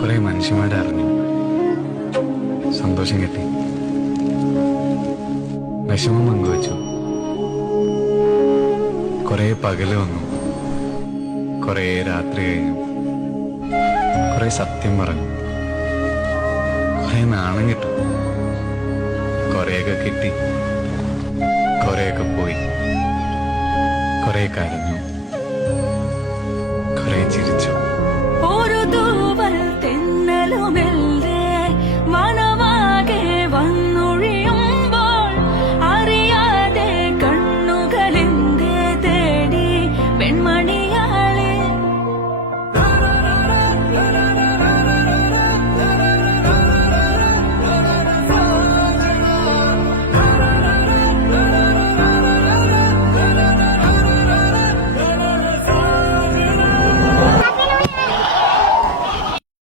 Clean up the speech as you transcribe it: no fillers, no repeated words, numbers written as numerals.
കുറെ മനുഷ്യന്മാരെ അറിഞ്ഞു, സന്തോഷം കിട്ടി, വിഷമം പങ്കുവച്ചു. കുറെ പകല് വന്നു, കുറെ രാത്രി കഴിഞ്ഞു, കുറെ സത്യം പറഞ്ഞു, കുറെ നാണം കിട്ടും, കുറെയൊക്കെ കിട്ടി, കുറെയൊക്കെ പോയി, കുറെ കരഞ്ഞു, കുറെ ചിരിച്ചു.